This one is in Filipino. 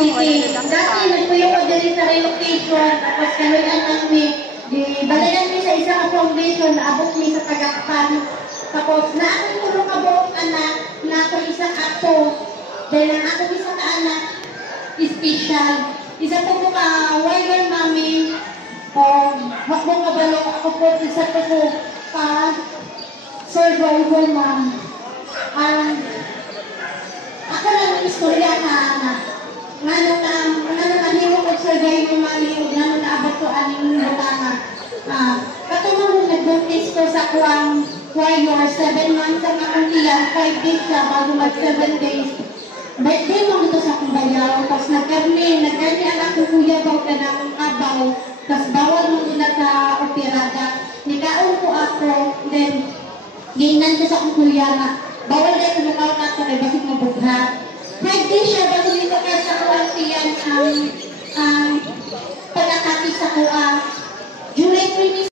City. Dati nagpuyo ko din sa relocation, tapos kanuyan kami, balayan mi sa isang foundation, naabot mi sa Tagakpan. Tapos na akong tulong kabuok anak, na ako isang ato, dahil ang ako isang anak, special. Isa po mo ka, warrior mami, wag mo kabalong ako po, isa po po ka, survival ma'am. Ako lang ang istorya na anak. Ngano na hiwo ko survey mo mali ngano na abot ko aning butana. Katulong mo nag-baptist ko sa kuwang warrior 7 months ang akong tiyan, 5 days siya bago mag 7 days. Birthday mo dito sa akong bayaw, tapos nagkarni anak ko kuya baw ka na akong kabaw, tapos bawal mo doon sa operada. Nikaon ko ako, then ginan ko sa akong kuya na bawal na yung lukaw na ito kay basig mabughat. 5 days siya bago dito kaya sa kuwang tiyan ang pagkakati sa kuwa.